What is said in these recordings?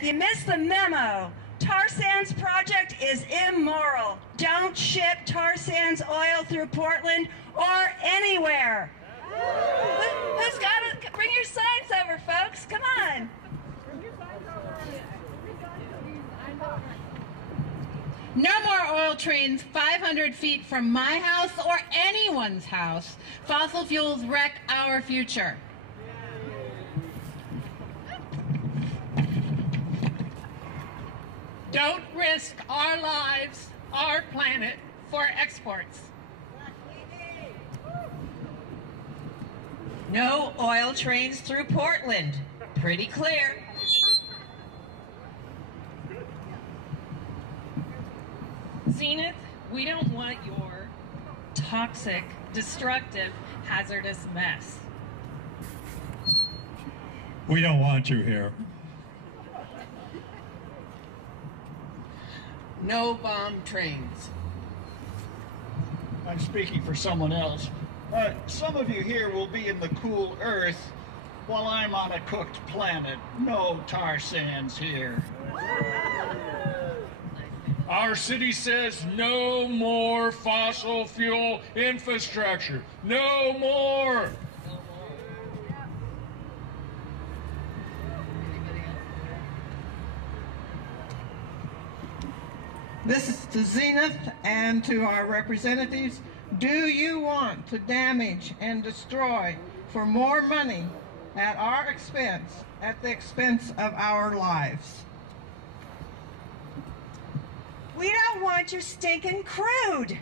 Zenith, you missed the memo. Tar sands project is immoral. Don't ship tar sands oil through Portland or anywhere. Who's got it? Bring your signs over, folks. Come on. No more oil trains 500 feet from my house or anyone's house. Fossil fuels wreck our future. Don't risk our lives, our planet, for exports. No oil trains through Portland. Pretty clear. Zenith, we don't want your toxic, destructive, hazardous mess. We don't want you here. No bomb trains. I'm speaking for someone else. Some of you here will be in the cool earth while I'm on a cooked planet. No tar sands here. Our city says no more fossil fuel infrastructure. No more. This is to Zenith and to our representatives. Do you want to damage and destroy for more money at our expense, at the expense of our lives? We don't want your stinking crude.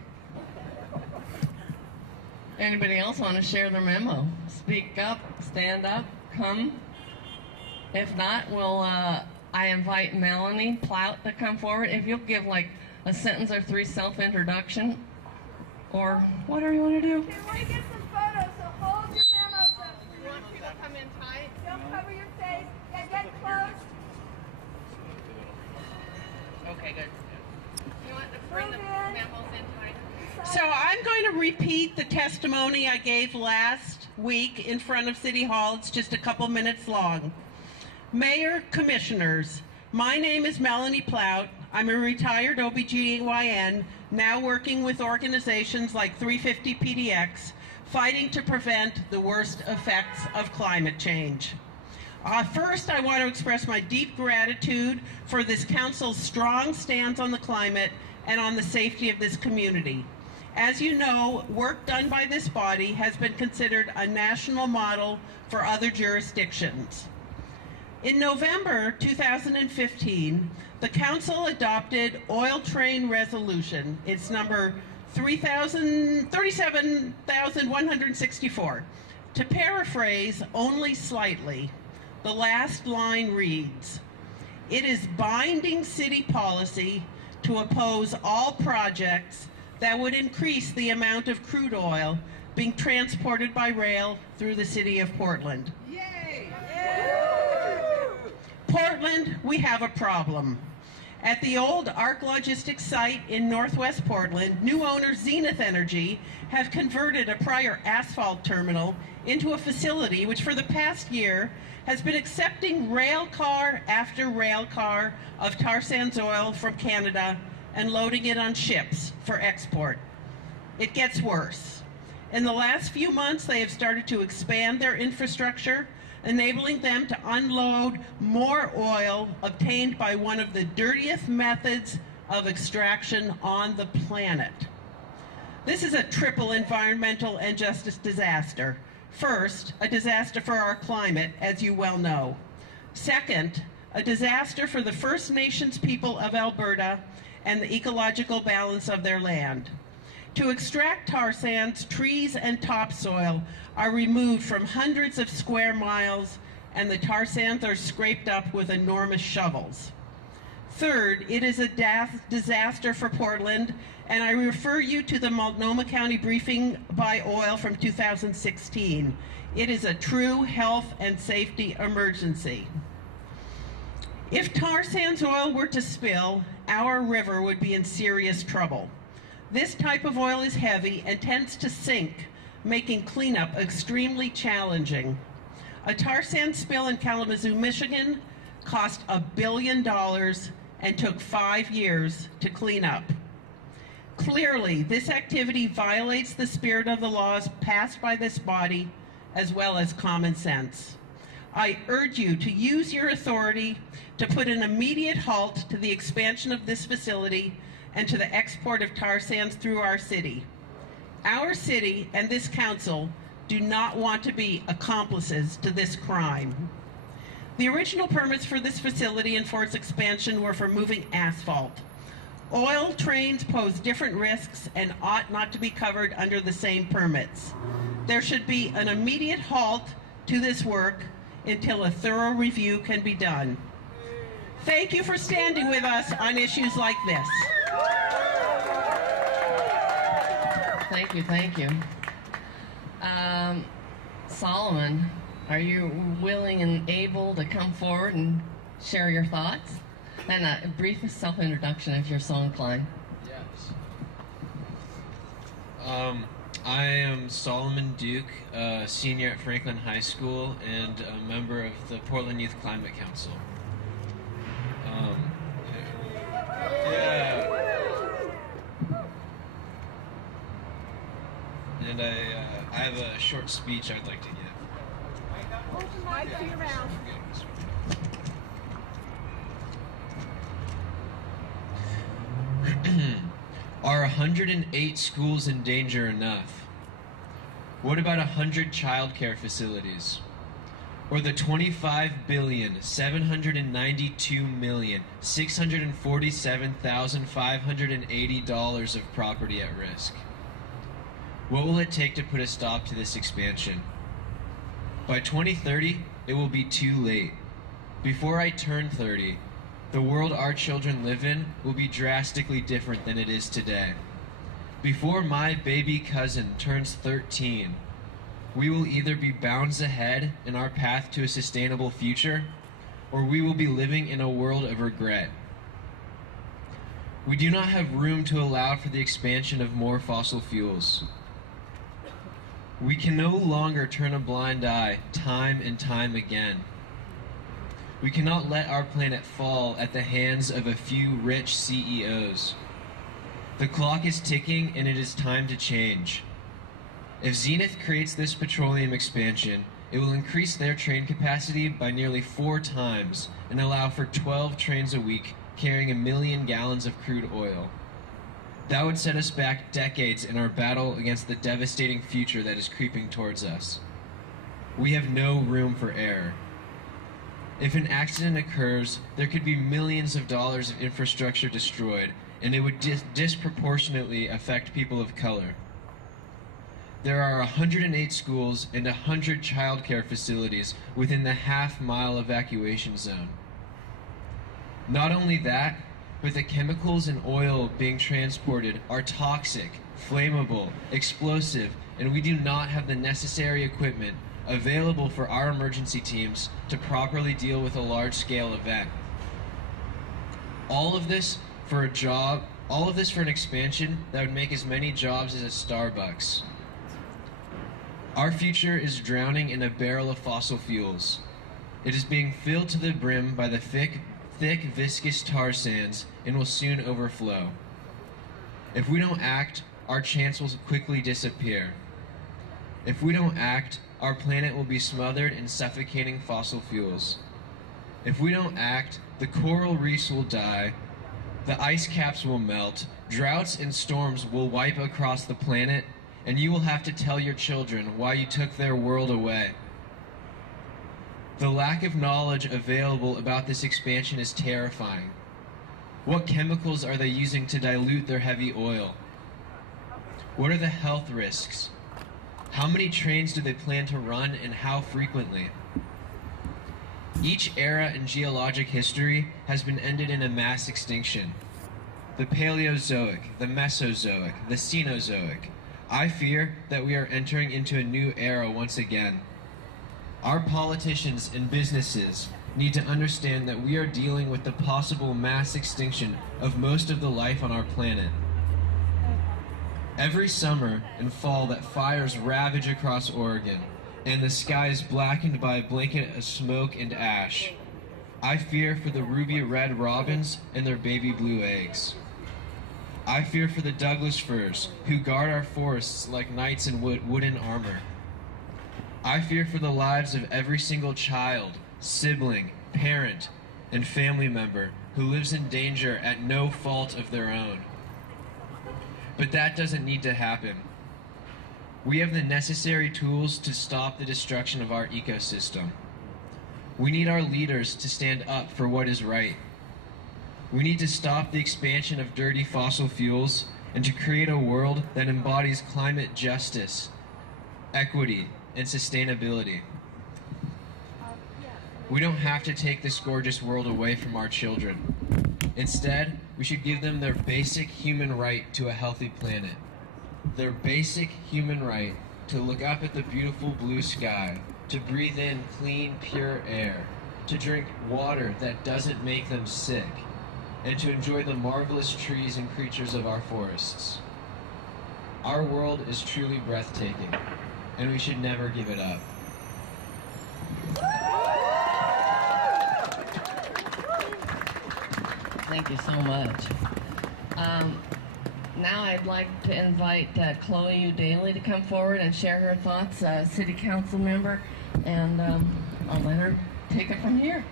Anybody else want to share their memo? Speak up, stand up, come. If not, we'll, I invite Melanie Plout to come forward. If you'll give like a sentence or three self-introduction, or whatever you want to do. Can we get some photos? So hold your memos up. You want people to come in tight? Don't cover your face. Get close. Okay, good. You want to bring the memos in tight? So I'm going to repeat the testimony I gave last week in front of City Hall. It's just a couple minutes long. Mayor, Commissioners, my name is Melanie Plout. I'm a retired OBGYN, now working with organizations like 350 PDX, fighting to prevent the worst effects of climate change. First, I want to express my deep gratitude for this council's strong stance on the climate and on the safety of this community. As you know, work done by this body has been considered a national model for other jurisdictions. In November 2015, the Council adopted Oil Train Resolution. It's number 37,164. To paraphrase only slightly, the last line reads, "It is binding city policy to oppose all projects that would increase the amount of crude oil being transported by rail through the city of Portland." Yay! Portland, we have a problem. At the old ARC Logistics site in Northwest Portland, new owner Zenith Energy have converted a prior asphalt terminal into a facility which for the past year has been accepting rail car after rail car of tar sands oil from Canada and loading it on ships for export. It gets worse. In the last few months, they have started to expand their infrastructure, enabling them to unload more oil obtained by one of the dirtiest methods of extraction on the planet. This is a triple environmental and justice disaster. First, a disaster for our climate, as you well know. Second, a disaster for the First Nations people of Alberta and the ecological balance of their land. To extract tar sands, trees and topsoil are removed from hundreds of square miles, and the tar sands are scraped up with enormous shovels. Third, it is a disaster for Portland, and I refer you to the Multnomah County briefing by oil from 2016. It is a true health and safety emergency. If tar sands oil were to spill, our river would be in serious trouble. This type of oil is heavy and tends to sink, making cleanup extremely challenging. A tar sand spill in Kalamazoo, Michigan cost $1 billion and took 5 years to clean up. Clearly, this activity violates the spirit of the laws passed by this body, as well as common sense. I urge you to use your authority to put an immediate halt to the expansion of this facility and to the export of tar sands through our city. Our city and this council do not want to be accomplices to this crime. The original permits for this facility and for its expansion were for moving asphalt. Oil trains pose different risks and ought not to be covered under the same permits. There should be an immediate halt to this work until a thorough review can be done. Thank you for standing with us on issues like this. Thank you, thank you. Solomon, are you willing and able to come forward and share your thoughts? And a brief self-introduction if you're so inclined. Yes. I am Solomon Duke, senior at Franklin High School and a member of the Portland Youth Climate Council. And I have a short speech I'd like to give. Are 108 schools in danger enough? What about 100 childcare facilities? Or the $25,792,647,580 of property at risk? What will it take to put a stop to this expansion? By 2030, it will be too late. Before I turn 30, the world our children live in will be drastically different than it is today. Before my baby cousin turns 13, we will either be bounds ahead in our path to a sustainable future, or we will be living in a world of regret. We do not have room to allow for the expansion of more fossil fuels. We can no longer turn a blind eye time and time again. We cannot let our planet fall at the hands of a few rich CEOs. The clock is ticking and it is time to change. If Zenith creates this petroleum expansion, it will increase their train capacity by nearly 4 times and allow for 12 trains a week carrying 1 million gallons of crude oil. That would set us back decades in our battle against the devastating future that is creeping towards us. We have no room for error. If an accident occurs, there could be millions of dollars of infrastructure destroyed, and it would disproportionately affect people of color. There are 108 schools and 100 childcare facilities within the half-mile evacuation zone. Not only that, but the chemicals and oil being transported are toxic, flammable, explosive, and we do not have the necessary equipment available for our emergency teams to properly deal with a large-scale event. All of this for an expansion that would make as many jobs as a Starbucks. Our future is drowning in a barrel of fossil fuels. It is being filled to the brim by the thick, viscous tar sands and will soon overflow. If we don't act, our chance will quickly disappear. If we don't act, our planet will be smothered in suffocating fossil fuels. If we don't act, the coral reefs will die, the ice caps will melt, droughts and storms will wipe across the planet, and you will have to tell your children why you took their world away. The lack of knowledge available about this expansion is terrifying. What chemicals are they using to dilute their heavy oil? What are the health risks? How many trains do they plan to run and how frequently? Each era in geologic history has been ended in a mass extinction. The Paleozoic, the Mesozoic, the Cenozoic. I fear that we are entering into a new era once again. Our politicians and businesses need to understand that we are dealing with the possible mass extinction of most of the life on our planet. Every summer and fall that fires ravage across Oregon, and the sky is blackened by a blanket of smoke and ash. I fear for the ruby red robins and their baby blue eggs. I fear for the Douglas firs who guard our forests like knights in wooden armor. I fear for the lives of every single child, sibling, parent, and family member who lives in danger at no fault of their own. But that doesn't need to happen. We have the necessary tools to stop the destruction of our ecosystem. We need our leaders to stand up for what is right. We need to stop the expansion of dirty fossil fuels and to create a world that embodies climate justice, equity, and sustainability. We don't have to take this gorgeous world away from our children. Instead, we should give them their basic human right to a healthy planet. Their basic human right to look up at the beautiful blue sky, to breathe in clean, pure air, to drink water that doesn't make them sick, and to enjoy the marvelous trees and creatures of our forests. Our world is truly breathtaking, and we should never give it up. Thank you so much. Now I'd like to invite Chloe Daly to come forward and share her thoughts, City Council member, and I'll let her take it from here.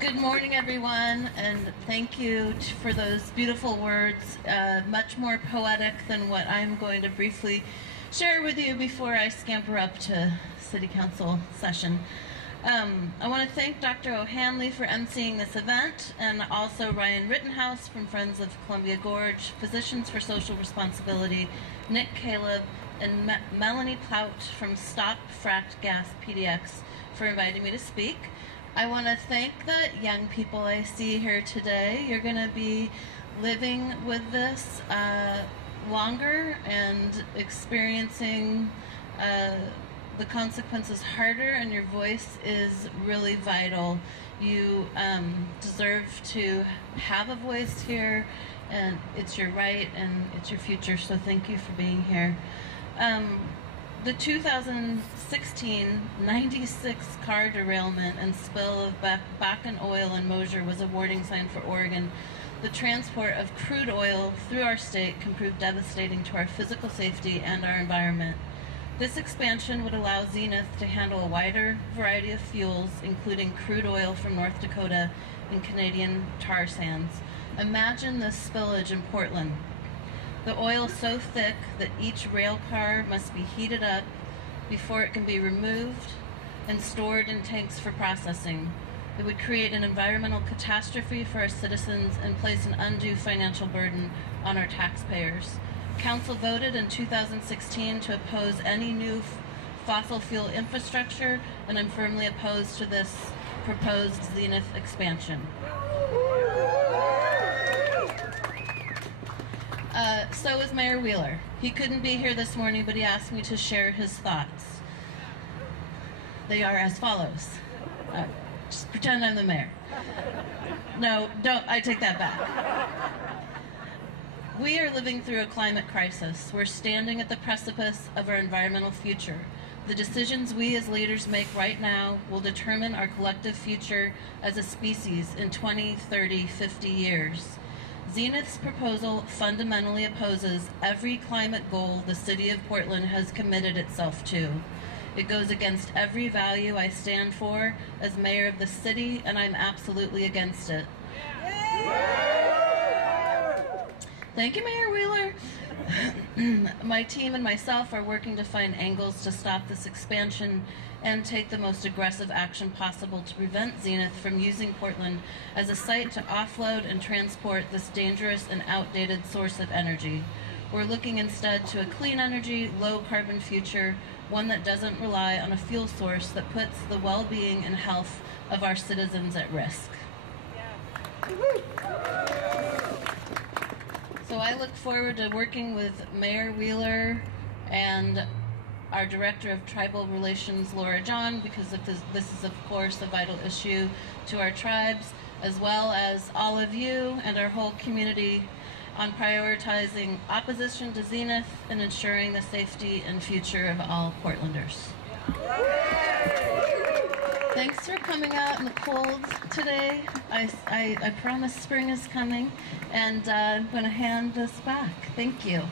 Good morning, everyone, and thank you for those beautiful words, much more poetic than what I'm going to briefly share with you before I scamper up to City Council session. I want to thank Dr. O'Hanley for emceeing this event, and also Ryan Rittenhouse from Friends of Columbia Gorge, Physicians for Social Responsibility, Nick Caleb, and Melanie Plout from Stop Fracked Gas PDX for inviting me to speak. I want to thank the young people I see here today. You're going to be living with this longer and experiencing the consequences harder, and your voice is really vital. You deserve to have a voice here, and it's your right and it's your future, so thank you for being here. The 2016 96 car derailment and spill of Bakken oil in Mosier was a warning sign for Oregon. The transport of crude oil through our state can prove devastating to our physical safety and our environment. This expansion would allow Zenith to handle a wider variety of fuels, including crude oil from North Dakota and Canadian tar sands. Imagine this spillage in Portland. The oil is so thick that each rail car must be heated up before it can be removed and stored in tanks for processing. It would create an environmental catastrophe for our citizens and place an undue financial burden on our taxpayers. Council voted in 2016 to oppose any new fossil fuel infrastructure, and I'm firmly opposed to this proposed Zenith expansion. So is Mayor Wheeler. He couldn't be here this morning, but he asked me to share his thoughts. They are as follows. Just pretend I'm the mayor. No, don't. I take that back. We are living through a climate crisis. We're standing at the precipice of our environmental future. The decisions we as leaders make right now will determine our collective future as a species in 20, 30, 50 years. Zenith's proposal fundamentally opposes every climate goal the city of Portland has committed itself to. It goes against every value I stand for as mayor of the city, and I'm absolutely against it. Thank you, Mayor Wheeler. My team and myself are working to find angles to stop this expansion and take the most aggressive action possible to prevent Zenith from using Portland as a site to offload and transport this dangerous and outdated source of energy. We're looking instead to a clean energy, low carbon future, one that doesn't rely on a fuel source that puts the well-being and health of our citizens at risk. So I look forward to working with Mayor Wheeler and our Director of Tribal Relations, Laura John, because this is, of course, a vital issue to our tribes, as well as all of you and our whole community on prioritizing opposition to Zenith and ensuring the safety and future of all Portlanders. Thanks for coming out in the cold today. I promise spring is coming, and I'm going to hand this back. Thank you.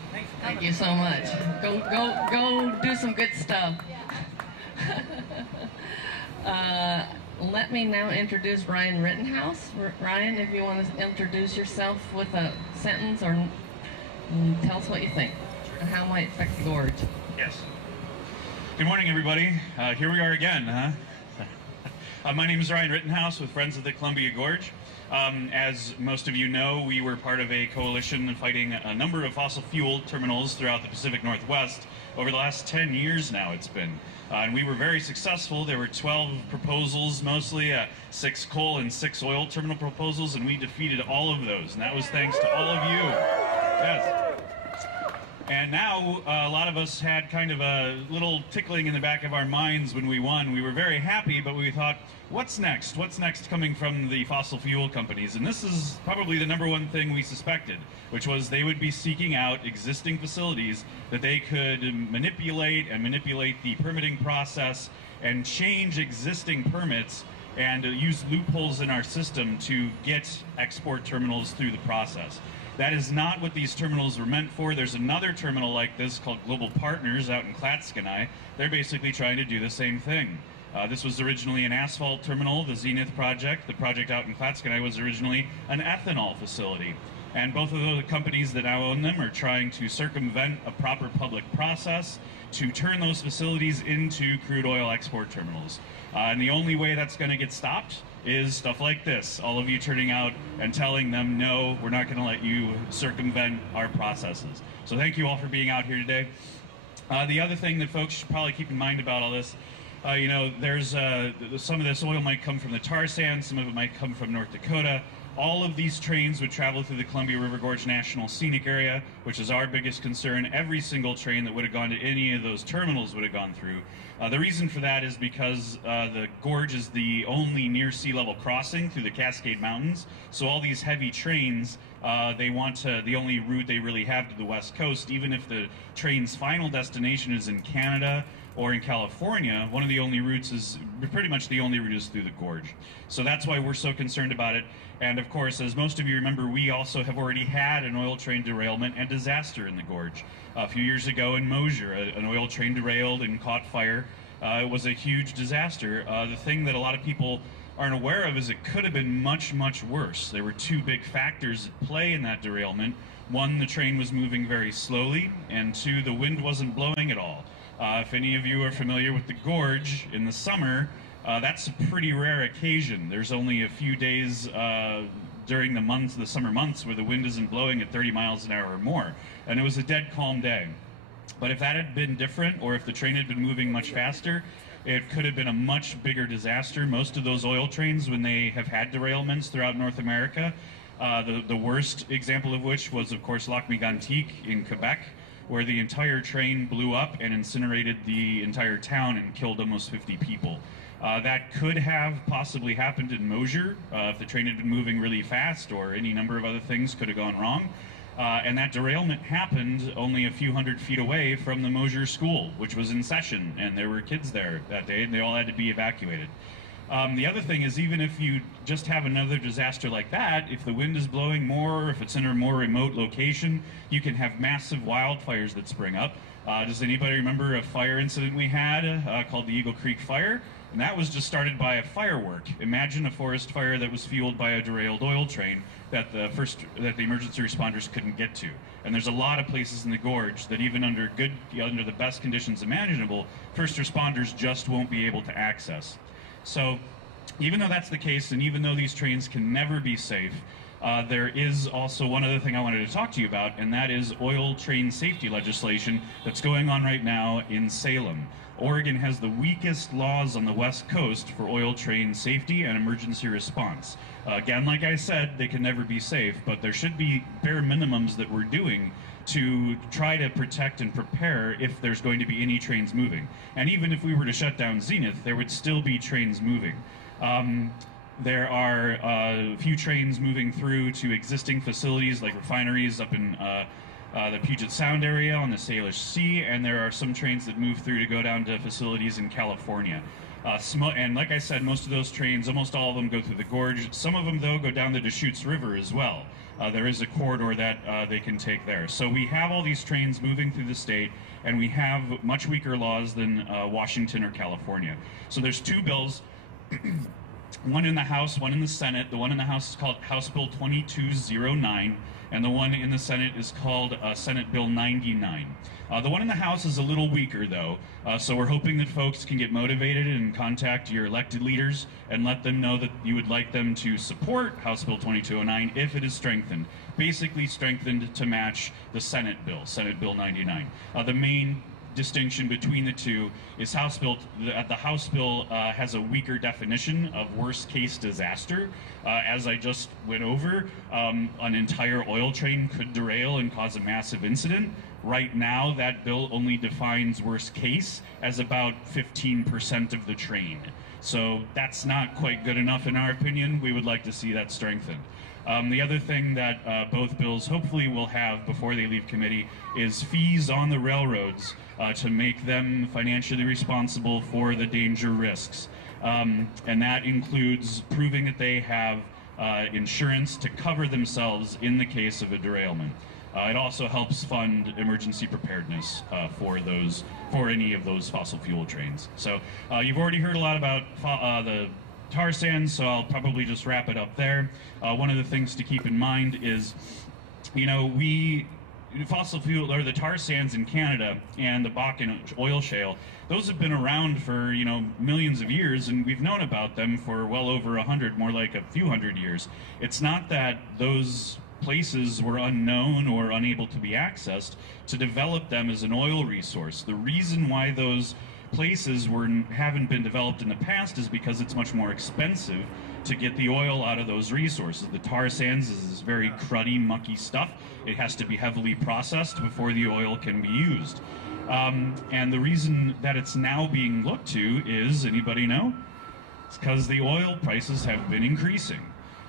Thank you so much. Go do some good stuff. Let me now introduce Ryan Rittenhouse. Ryan, if you want to introduce yourself with a sentence or tell us what you think and how it might affect the gorge. Yes. Good morning, everybody. Here we are again, huh? My name is Ryan Rittenhouse with Friends of the Columbia Gorge. As most of you know, we were part of a coalition fighting a number of fossil fuel terminals throughout the Pacific Northwest. Over the last 10 years now it's been. And we were very successful. There were 12 proposals, mostly 6 coal and 6 oil terminal proposals, and we defeated all of those. And that was thanks to all of you. Yes. And now, a lot of us had kind of a little tickling in the back of our minds when we won. We were very happy, but we thought, what's next? What's next coming from the fossil fuel companies? And this is probably the number one thing we suspected, which was they would be seeking out existing facilities that they could manipulate the permitting process and change existing permits and use loopholes in our system to get export terminals through the process. That is not what these terminals were meant for. There's another terminal like this called Global Partners out in Clatskanie. They're basically trying to do the same thing. This was originally an asphalt terminal, the Zenith project. The project out in Clatskanie was originally an ethanol facility. And both of those companies that now own them are trying to circumvent a proper public process to turn those facilities into crude oil export terminals. And the only way that's going to get stopped is stuff like this. All of you turning out and telling them, no, we're not going to let you circumvent our processes. So thank you all for being out here today. The other thing that folks should probably keep in mind about all this, you know, there's some of this oil might come from the tar sands, some of it might come from North Dakota. All of these trains would travel through the Columbia River Gorge National Scenic Area, which is our biggest concern. Every single train that would have gone to any of those terminals would have gone through. The reason for that is because the gorge is the only near sea level crossing through the Cascade Mountains. So all these heavy trains, they want to, the only route they really have to the West Coast, even if the train's final destination is in Canada or in California, one of the only routes is, pretty much the only route is through the gorge. So that's why we're so concerned about it. And of course, as most of you remember, we also have already had an oil train derailment and disaster in the gorge. A few years ago in Mosier, an oil train derailed and caught fire. It was a huge disaster. The thing that a lot of people aren't aware of is it could have been much, much worse. There were 2 big factors at play in that derailment. 1, the train was moving very slowly, and 2, the wind wasn't blowing at all. If any of you are familiar with the gorge in the summer, that's a pretty rare occasion. There's only a few days during the summer months, where the wind isn't blowing at 30 miles an hour or more. And it was a dead calm day. But if that had been different, or if the train had been moving much faster, it could have been a much bigger disaster. Most of those oil trains, when they have had derailments throughout North America, the worst example of which was, of course, Lac Mégantic in Quebec, where the entire train blew up and incinerated the entire town and killed almost 50 people. That could have possibly happened in Mosier if the train had been moving really fast, or any number of other things could have gone wrong. And that derailment happened only a few hundred feet away from the Mosier School, which was in session, and there were kids there that day, and they all had to be evacuated. The other thing is, even if you just have another disaster like that, if the wind is blowing more, or if it's in a more remote location, you can have massive wildfires that spring up. Does anybody remember a fire incident we had called the Eagle Creek Fire? And that was just started by a firework. Imagine a forest fire that was fueled by a derailed oil train that the emergency responders couldn't get to. And there's a lot of places in the gorge that even under the best conditions imaginable, first responders just won't be able to access. So even though that's the case, and even though these trains can never be safe, there is also one other thing I wanted to talk to you about, and that is oil train safety legislation that's going on right now in Salem. Oregon has the weakest laws on the West Coast for oil train safety and emergency response. Again, like I said, they can never be safe, but there should be bare minimums that we're doing to try to protect and prepare if there's going to be any trains moving. And even if we were to shut down Zenith, there would still be trains moving. There are a few trains moving through to existing facilities like refineries up in the Puget Sound area on the Salish Sea, and there are some trains that move through to go down to facilities in California. And like I said, most of those trains, almost all of them, go through the gorge. Some of them, though, go down the Deschutes River as well. There is a corridor that they can take there. So we have all these trains moving through the state, and we have much weaker laws than Washington or California. So there's two bills, one in the House, one in the Senate. The one in the House is called House Bill 2209, and the one in the Senate is called Senate Bill 99. The one in the House is a little weaker, though, so we're hoping that folks can get motivated and contact your elected leaders and let them know that you would like them to support House Bill 2209 if it is strengthened, basically strengthened to match the Senate bill, Senate Bill 99. The main distinction between the two is the House bill has a weaker definition of worst case disaster. As I just went over, an entire oil train could derail and cause a massive incident. Right now, that bill only defines worst case as about 15% of the train. So that's not quite good enough in our opinion. We would like to see that strengthened. The other thing that both bills hopefully will have before they leave committee is fees on the railroads to make them financially responsible for the danger risks. And that includes proving that they have insurance to cover themselves in the case of a derailment. It also helps fund emergency preparedness for any of those fossil fuel trains. So you've already heard a lot about the tar sands, so I'll probably just wrap it up there. One of the things to keep in mind is, fossil fuel, or the tar sands in Canada and the Bakken oil shale, those have been around for, millions of years, and we've known about them for well over 100, more like a few hundred years. It's not that those places were unknown or unable to be accessed. To develop them as an oil resource, the reason why those places haven't been developed in the past is because it's much more expensive to get the oil out of those resources. The tar sands is this very cruddy, mucky stuff. It has to be heavily processed before the oil can be used. And the reason that it's now being looked to is, anybody know? It's because the oil prices have been increasing.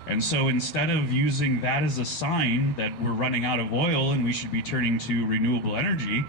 And so instead of using that as a sign that we're running out of oil and we should be turning to renewable energy,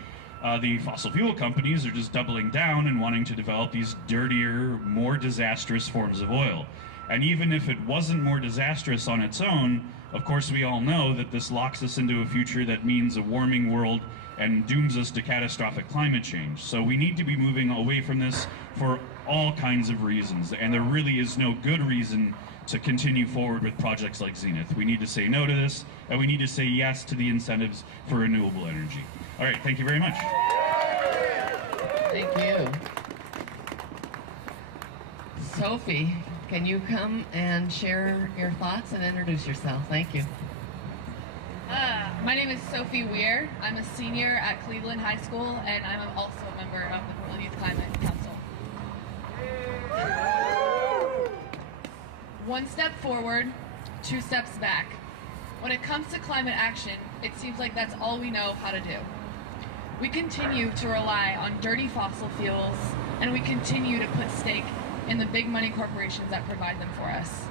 the fossil fuel companies are just doubling down and wanting to develop these dirtier, more disastrous forms of oil. And even if it wasn't more disastrous on its own, of course we all know that this locks us into a future that means a warming world and dooms us to catastrophic climate change. So we need to be moving away from this for all kinds of reasons, and there really is no good reason to continue forward with projects like Zenith. We need to say no to this, and we need to say yes to the incentives for renewable energy. All right, thank you very much. Thank you. Sophie, can you come and share your thoughts and introduce yourself? Thank you. My name is Sophie Weir. I'm a senior at Cleveland High School, and I'm also a member of the Portland Youth Climate Council. One step forward, two steps back. When it comes to climate action, it seems like that's all we know how to do. We continue to rely on dirty fossil fuels, and we continue to put stake in the big money corporations that provide them for us.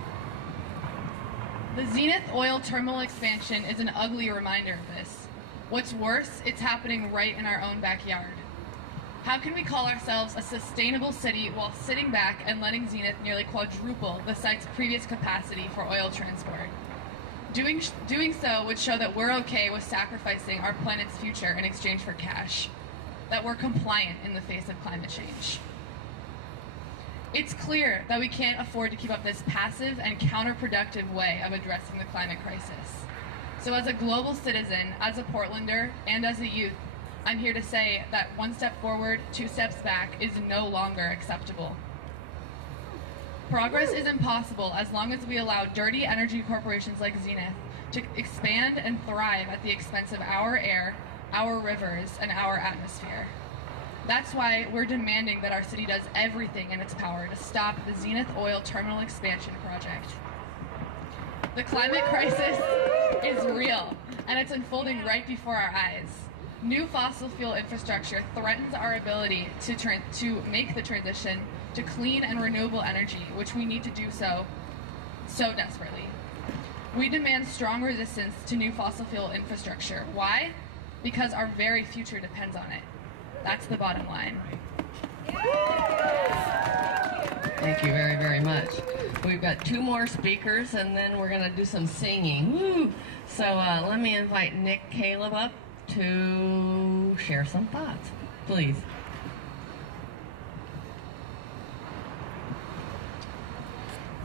The Zenith oil terminal expansion is an ugly reminder of this. What's worse, it's happening right in our own backyard. How can we call ourselves a sustainable city while sitting back and letting Zenith nearly quadruple the site's previous capacity for oil transport? Doing so would show that we're okay with sacrificing our planet's future in exchange for cash, that we're compliant in the face of climate change. It's clear that we can't afford to keep up this passive and counterproductive way of addressing the climate crisis. So as a global citizen, as a Portlander, and as a youth, I'm here to say that one step forward, two steps back is no longer acceptable. Progress is impossible as long as we allow dirty energy corporations like Zenith to expand and thrive at the expense of our air, our rivers, and our atmosphere. That's why we're demanding that our city does everything in its power to stop the Zenith Oil Terminal Expansion project. The climate crisis is real, and it's unfolding right before our eyes. New fossil fuel infrastructure threatens our ability to make the transition to clean and renewable energy, which we need to do so desperately. We demand strong resistance to new fossil fuel infrastructure. Why? because our very future depends on it. That's the bottom line. Thank you very, very much. We've got 2 more speakers, and then we're going to do some singing. Woo! So let me invite Nick Caleb up to share some thoughts, please.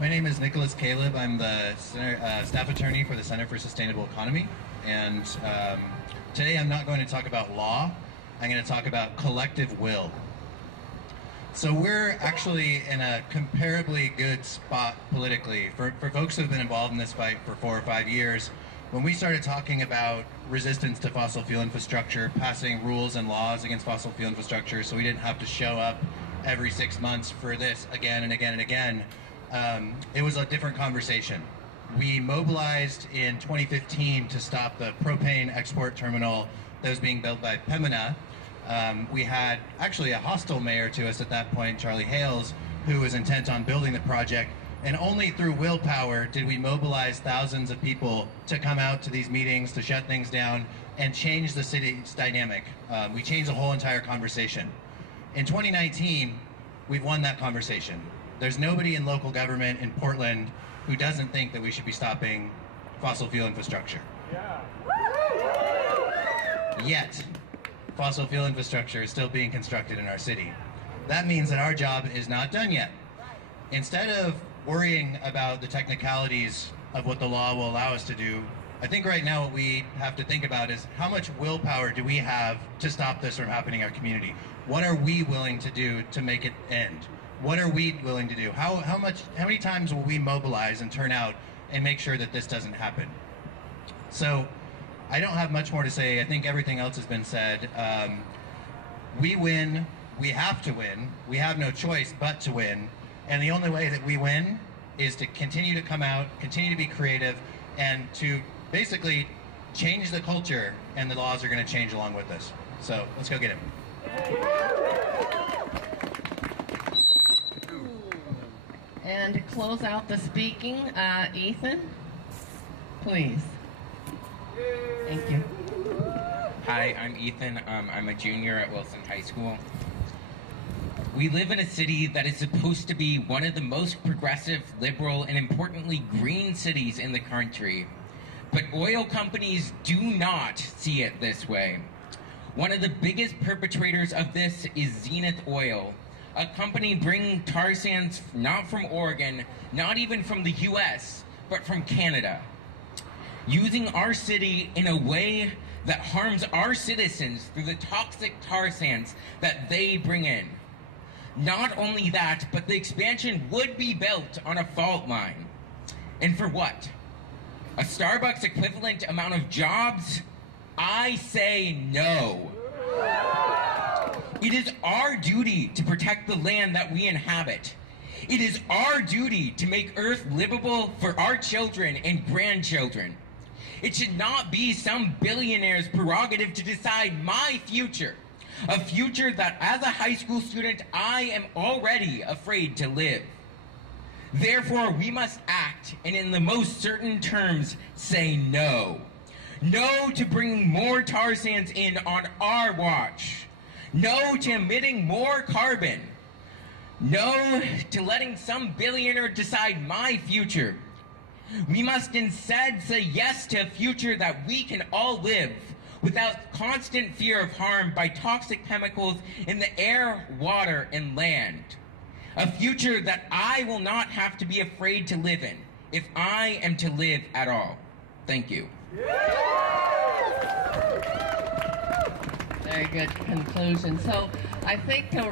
My name is Nicholas Caleb. I'm the staff attorney for the Center for Sustainable Economy. And today I'm not going to talk about law. I'm going to talk about collective will. So we're actually in a comparably good spot politically. For folks who have been involved in this fight for 4 or 5 years, when we started talking about resistance to fossil fuel infrastructure, passing rules and laws against fossil fuel infrastructure so we didn't have to show up every 6 months for this again and again and again, it was a different conversation. We mobilized in 2015 to stop the propane export terminal that was being built by Pembina. We had actually a hostile mayor to us at that point, Charlie Hales, who was intent on building the project. And only through willpower did we mobilize thousands of people to come out to these meetings, to shut things down, and change the city's dynamic. We changed the whole entire conversation. In 2019, we've won that conversation. There's nobody in local government in Portland who doesn't think that we should be stopping fossil fuel infrastructure. Yet, fossil fuel infrastructure is still being constructed in our city. That means that our job is not done yet. Instead of worrying about the technicalities of what the law will allow us to do, I think right now what we have to think about is how much willpower do we have to stop this from happening in our community? What are we willing to do to make it end? What are we willing to do? How many times will we mobilize and turn out and make sure that this doesn't happen? So I don't have much more to say. I think everything else has been said. We win. We have to win. We have no choice but to win. And the only way that we win is to continue to come out, continue to be creative, and to basically change the culture, and the laws are going to change along with us. So let's go get it. And to close out the speaking, Ethan, please. Thank you. Hi, I'm Ethan. I'm a junior at Wilson High School. We live in a city that is supposed to be one of the most progressive, liberal, and importantly green cities in the country. But oil companies do not see it this way. One of the biggest perpetrators of this is Zenith Oil, a company bringing tar sands not from Oregon, not even from the US, but from Canada, using our city in a way that harms our citizens through the toxic tar sands that they bring in. Not only that, but the expansion would be built on a fault line. And for what? A Starbucks equivalent amount of jobs? I say no. It is our duty to protect the land that we inhabit. It is our duty to make Earth livable for our children and grandchildren. It should not be some billionaire's prerogative to decide my future. A future that, as a high school student, I am already afraid to live. Therefore, we must act, and in the most certain terms, say no. No to bringing more tar sands in on our watch. No to emitting more carbon. No to letting some billionaire decide my future. We must instead say yes to a future that we can all live without constant fear of harm by toxic chemicals in the air, water, and land. A future that I will not have to be afraid to live in, if I am to live at all. Thank you. Very good conclusion. So I think to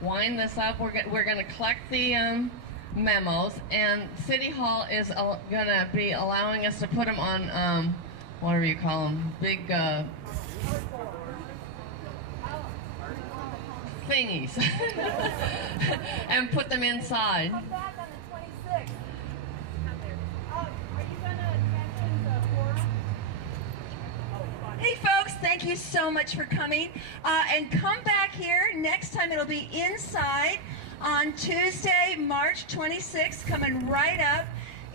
wind this up, we're going to collect the memos, and City Hall is going to be allowing us to put them on whatever you call them, big thingies, and put them inside. Hey folks, thank you so much for coming. And come back here. Next time it'll be inside on Tuesday, March 26th, coming right up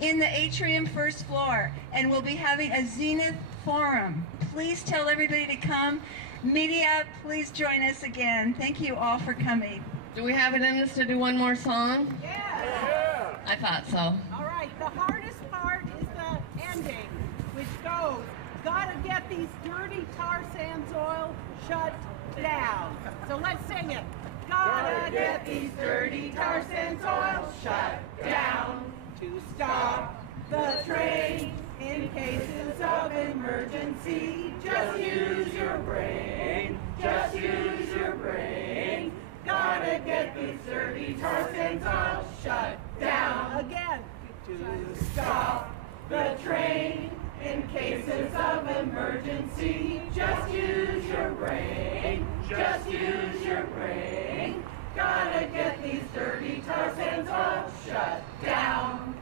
in the atrium first floor. And we'll be having a Zenith Forum. Please Please tell everybody to come. Media, please join us again. Thank you all for coming. Do we have it in us to do one more song? Yeah. I thought so. All right, the hardest part is the ending, which goes, gotta get these dirty tar sands oil shut down. So let's sing it. Gotta get these dirty tar sands oil shut down to stop the train in cases of emergency. Just use your brain. Just use your brain. Gotta get these dirty tar sands oil shut down again to stop the train in cases of emergency. Just use your brain. Just use your brain. Gotta get these dirty tar sands oil shut down.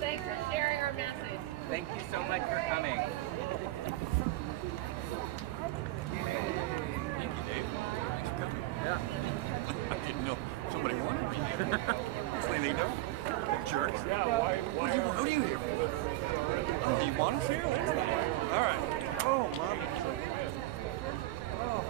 Thanks for sharing our message. Thank you so much for coming. Thank you, Dave. Thanks for coming. Yeah. I didn't know somebody wanted me. Hopefully they don't. Jerks. Yeah, why what are you here for? Oh, you want us here? All right. Oh, Mom. Oh.